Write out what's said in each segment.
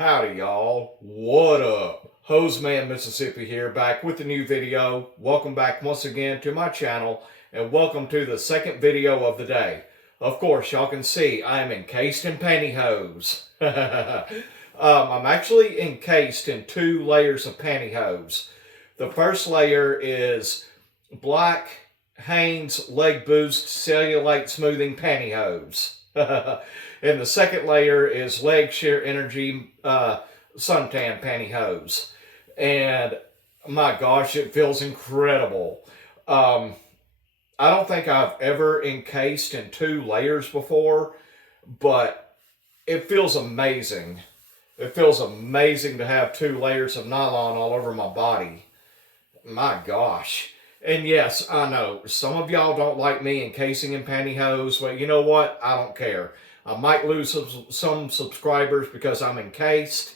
Howdy y'all, what up? Hoseman Mississippi here, back with a new video. Welcome back once again to my channel, and welcome to the second video of the day. Of course, y'all can see I am encased in pantyhose. I'm actually encased in 2 layers of pantyhose. The first layer is black Hanes Leg Boost Cellulite Smoothing Pantyhose. And the second layer is Leg Sheer Energy Suntan Pantyhose. And my gosh, it feels incredible. I don't think I've ever encased in 2 layers before, but it feels amazing. It feels amazing to have 2 layers of nylon all over my body. My gosh. And yes, I know, some of y'all don't like me encasing in pantyhose, but you know what? I don't care. I might lose some subscribers because I'm encased,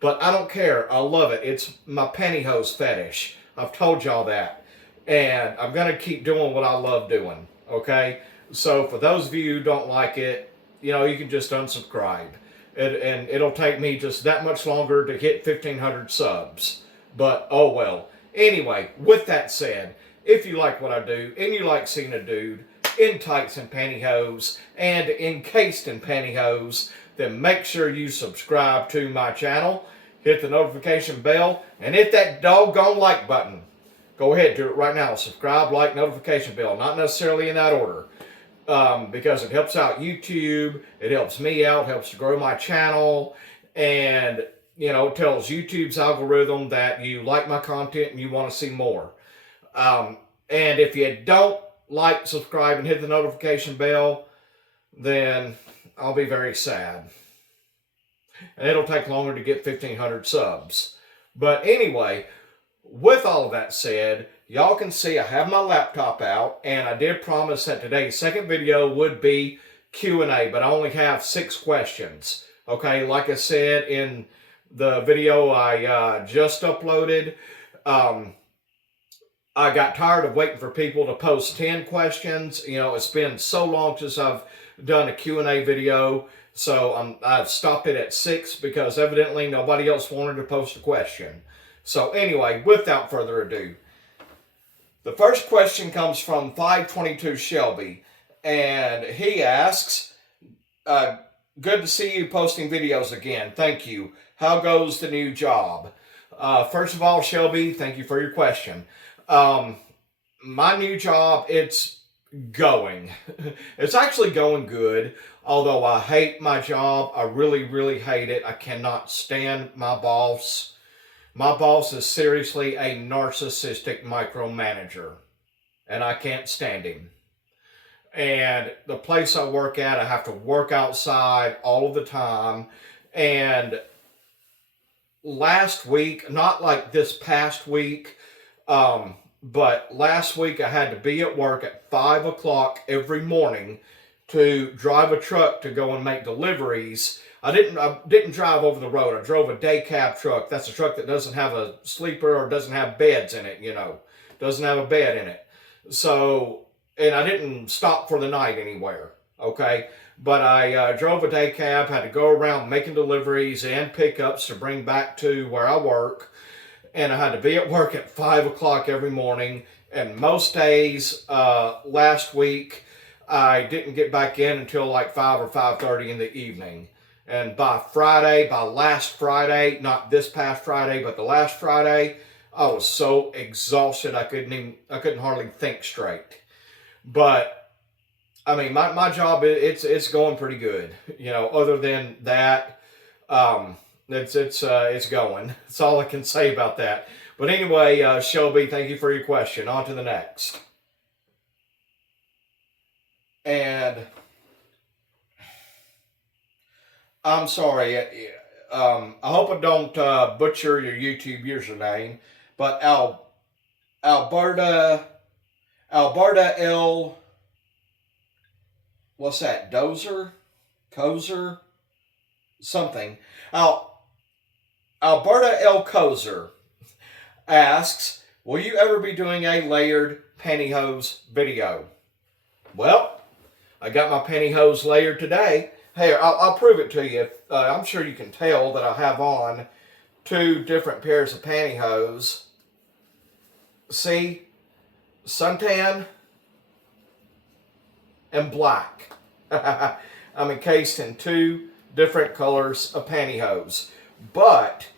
but I don't care. I love it. It's my pantyhose fetish. I've told y'all that. And I'm going to keep doing what I love doing, okay? So for those of you who don't like it, you know, you can just unsubscribe. And it'll take me just that much longer to hit 1,500 subs. But, oh well. Anyway, with that said, if you like what I do and you like seeing a dude in tights and pantyhose and encased in pantyhose, then make sure you subscribe to my channel, hit the notification bell, and hit that doggone like button. Go ahead, do it right now. Subscribe, like, notification bell. Not necessarily in that order, because it helps out YouTube, it helps me out, helps to grow my channel, and you know, it tells YouTube's algorithm that you like my content and you want to see more. And if you don't like, subscribe, and hit the notification bell, then I'll be very sad. And it'll take longer to get 1,500 subs. But anyway, with all of that said, y'all can see I have my laptop out, and I did promise that today's second video would be Q&A, but I only have 6 questions. Okay, like I said in the video I just uploaded, I got tired of waiting for people to post 10 questions. You know, it's been so long since I've done a Q&A video, so I've stopped it at 6 because evidently nobody else wanted to post a question. So anyway, without further ado, the first question comes from 522 Shelby, and he asks, good to see you posting videos again. Thank you. How goes the new job? First of all, Shelby, thank you for your question. My new job, it's going. It's actually going good, although I hate my job. I really, really hate it. I cannot stand my boss. My boss is seriously a narcissistic micromanager, and I can't stand him. And the place I work at, I have to work outside all of the time. And last week, not like this past week, but last week I had to be at work at 5 o'clock every morning to drive a truck to go and make deliveries. I didn't drive over the road. I drove a day cab truck. That's a truck that doesn't have a sleeper or doesn't have beds in it, you know. Doesn't have a bed in it. So, and I didn't stop for the night anywhere, okay? But I drove a day cab, had to go around making deliveries and pickups to bring back to where I work. And I had to be at work at 5 o'clock every morning. And most days last week, I didn't get back in until like 5 or 5:30 in the evening. And by last Friday, not this past Friday, but the last Friday, I was so exhausted I couldn't hardly think straight. But I mean, my job, it's going pretty good. You know, other than that, it's going. That's all I can say about that. But anyway, Shelby, thank you for your question. On to the next. And I'm sorry. I hope I don't butcher your YouTube username, but Alberta L. What's that? Kozer? Something. Alberta L. Kozer asks, will you ever be doing a layered pantyhose video? Well, I got my pantyhose layered today. Here, I'll prove it to you. I'm sure you can tell that I have on two different pairs of pantyhose. See? Suntan and black. I'm encased in two different colors of pantyhose. But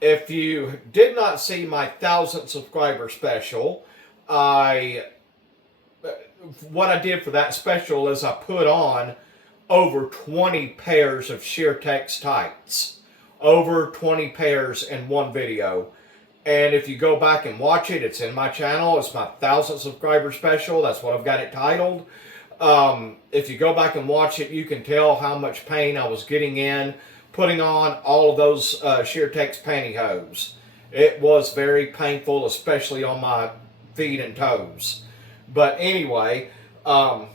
if you did not see my 1,000 subscriber special, what I did for that special is I put on over 20 pairs of Sheer-Tex tights. Over 20 pairs in one video. And if you go back and watch it, it's in my channel. It's my 1,000 subscriber special. That's what I've got it titled. If you go back and watch it, you can tell how much pain I was getting in putting on all of those Sheer-Tex pantyhose. It was very painful, especially on my feet and toes. But anyway, Alberta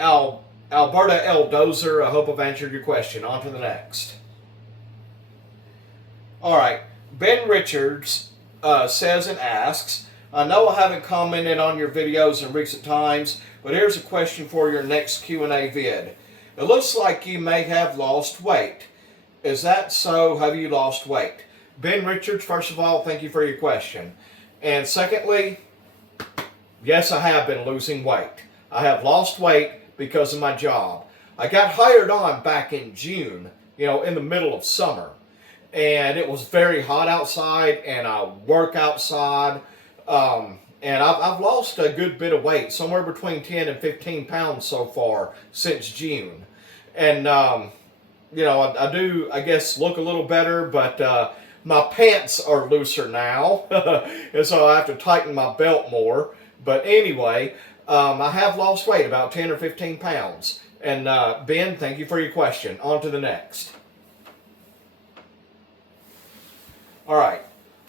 L. Dozer, I hope I've answered your question. On to the next. All right. Ben Richards says and asks, I know I haven't commented on your videos in recent times, but here's a question for your next Q&A vid. It looks like you may have lost weight. Is that so? Have you lost weight? Ben Richards, first of all, thank you for your question. And secondly, yes, I have been losing weight. I have lost weight because of my job. I got hired on back in June, in the middle of summer. And it was very hot outside, and I work outside. And I've lost a good bit of weight, somewhere between 10 and 15 pounds so far since June. And, I do, I guess, look a little better, but my pants are looser now. And so I have to tighten my belt more. But anyway, I have lost weight, about 10 or 15 pounds. And Ben, thank you for your question. On to the next. All right.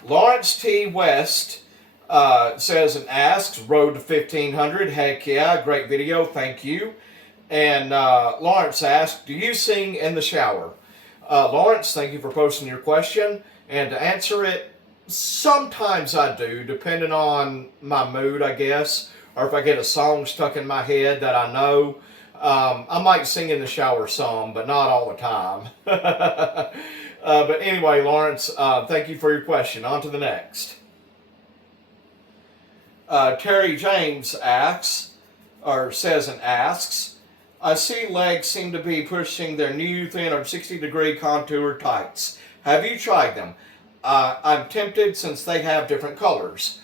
Lawrence T. West says and asks, Road to 1500. Heck yeah, great video. Thank you. And Lawrence asks, do you sing in the shower? Lawrence, thank you for posting your question. And to answer it, sometimes I do, depending on my mood, I guess. Or if I get a song stuck in my head that I know. I might sing in the shower some, but not all the time. But anyway, Lawrence, thank you for your question. On to the next. Terry James asks, I see legs seem to be pushing their new 360-degree contour tights. Have you tried them? I'm tempted since they have different colors.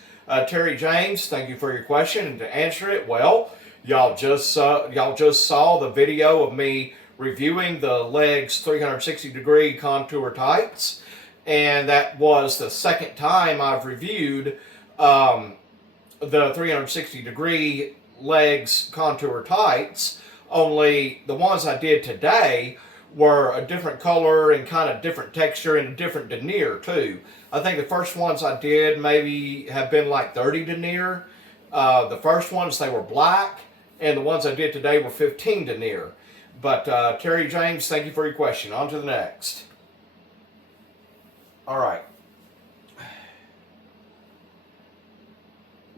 Terry James, thank you for your question. And to answer it, well, y'all just saw the video of me reviewing the legs 360-degree contour tights, and that was the second time I've reviewed the 360-degree legs contour tights. Only the ones I did today were a different color and kind of different texture and a different denier too. I think the first ones I did maybe have been like 30 denier. The first ones, they were black, and the ones I did today were 15 denier. But Terry James, thank you for your question. On to the next. All right.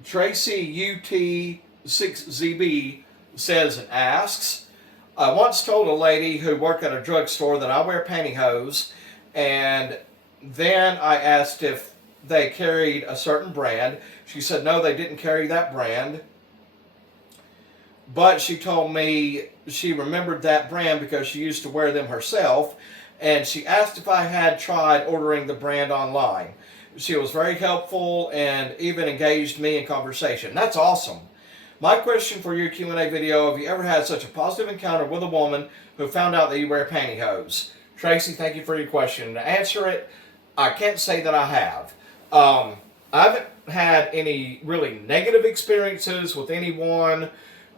Tracy UT6ZB says and asks, I once told a lady who worked at a drugstore that I wear pantyhose, and then I asked if they carried a certain brand. She said no, they didn't carry that brand. But she told me she remembered that brand because she used to wear them herself, and she asked if I had tried ordering the brand online. She was very helpful and even engaged me in conversation. That's awesome. My question for your Q&A video, have you ever had such a positive encounter with a woman who found out that you wear pantyhose? Tracy, thank you for your question. To answer it, I can't say that I have. I haven't had any really negative experiences with anyone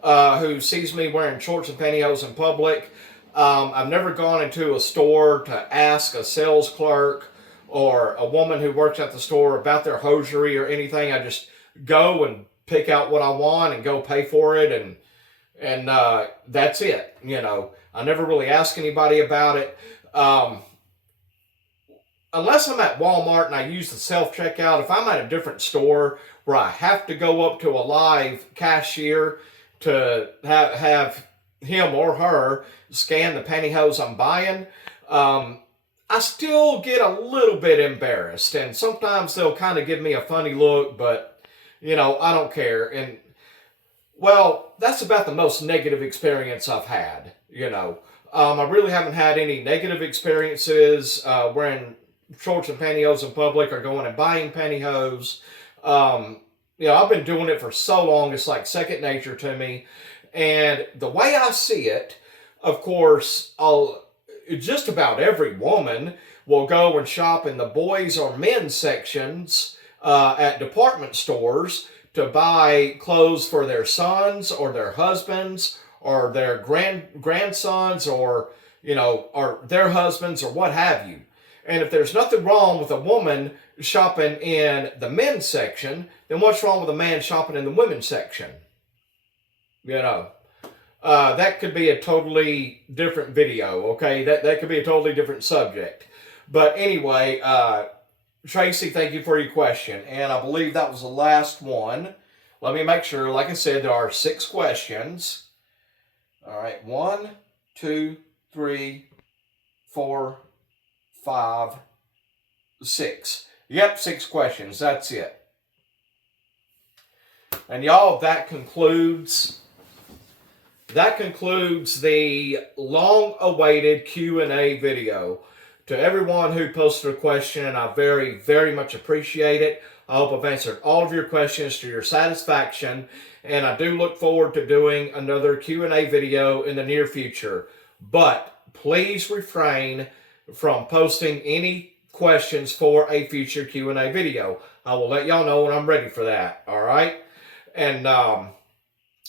who sees me wearing shorts and pantyhose in public. I've never gone into a store to ask a sales clerk or a woman who works at the store about their hosiery or anything. I just go and pick out what I want and go pay for it, and that's it. I never really ask anybody about it. Unless I'm at Walmart and I use the self-checkout, if I'm at a different store where I have to go up to a live cashier to have him or her scan the pantyhose I'm buying, I still get a little bit embarrassed. And sometimes they'll kind of give me a funny look, but, I don't care. And, well, that's about the most negative experience I've had, I really haven't had any negative experiences wearing shorts and pantyhose in public or going and buying pantyhose. I've been doing it for so long, it's like second nature to me. And the way I see it, of course, just about every woman will go and shop in the boys or men's sections at department stores to buy clothes for their sons or their husbands or their grandsons or their husbands or what have you. And if there's nothing wrong with a woman shopping in the men's section, then what's wrong with a man shopping in the women's section? That could be a totally different video, okay? That could be a totally different subject. But anyway, Tracy, thank you for your question. And I believe that was the last one. Let me make sure. Like I said, there are 6 questions. All right, 1, 2, 3, 4, 5, 6. Yep, 6 questions. That's it. And y'all, that concludes the long-awaited Q&A video. To everyone who posted a question, and I very, very much appreciate it. I hope I've answered all of your questions to your satisfaction, and I do look forward to doing another Q&A video in the near future. But please refrain from posting any questions for a future Q&A video. I will let y'all know when I'm ready for that, all right? And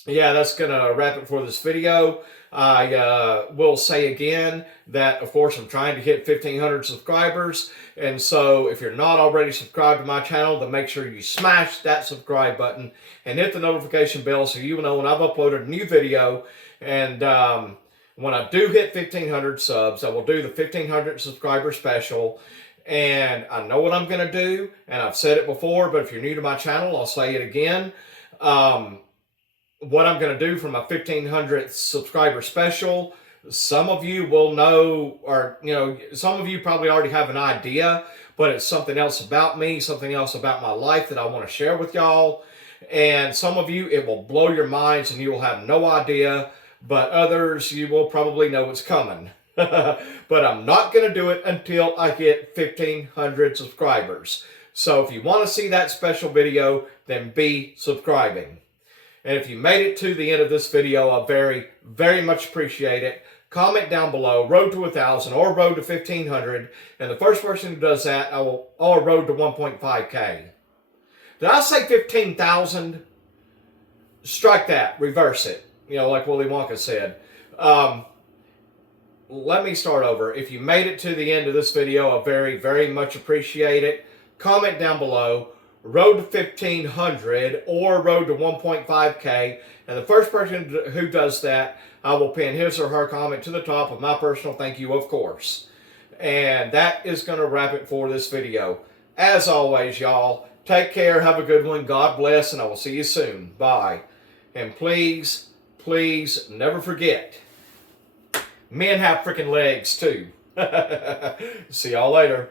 yeah, that's going to wrap it for this video. I will say again that, of course, I'm trying to hit 1,500 subscribers. And so if you're not already subscribed to my channel, then make sure you smash that subscribe button and hit the notification bell so you know when I've uploaded a new video. And when I do hit 1,500 subs, I will do the 1,500 subscriber special. And I know what I'm going to do, and I've said it before, but if you're new to my channel, I'll say it again. What I'm going to do for my 1,500th subscriber special, some of you will know, or, some of you probably already have an idea, but it's something else about me, something else about my life that I want to share with y'all. And some of you, it will blow your minds and you will have no idea, but others, you will probably know it's coming. But I'm not going to do it until I get 1,500 subscribers. So if you want to see that special video, then be subscribing. And if you made it to the end of this video, I very, very much appreciate it. Comment down below, road to 1,000 or road to 1,500. And the first person who does that, or road to 1.5K. Did I say 15,000? Strike that, reverse it. Like Willy Wonka said. Let me start over. If you made it to the end of this video, I very, very much appreciate it. Comment down below, road to 1,500 or road to 1.5K. And the first person who does that, I will pin his or her comment to the top of my personal thank you, of course. And that is going to wrap it for this video. As always, y'all, take care, have a good one, God bless, and I will see you soon. Bye. And please, please never forget, men have freaking legs too. See y'all later.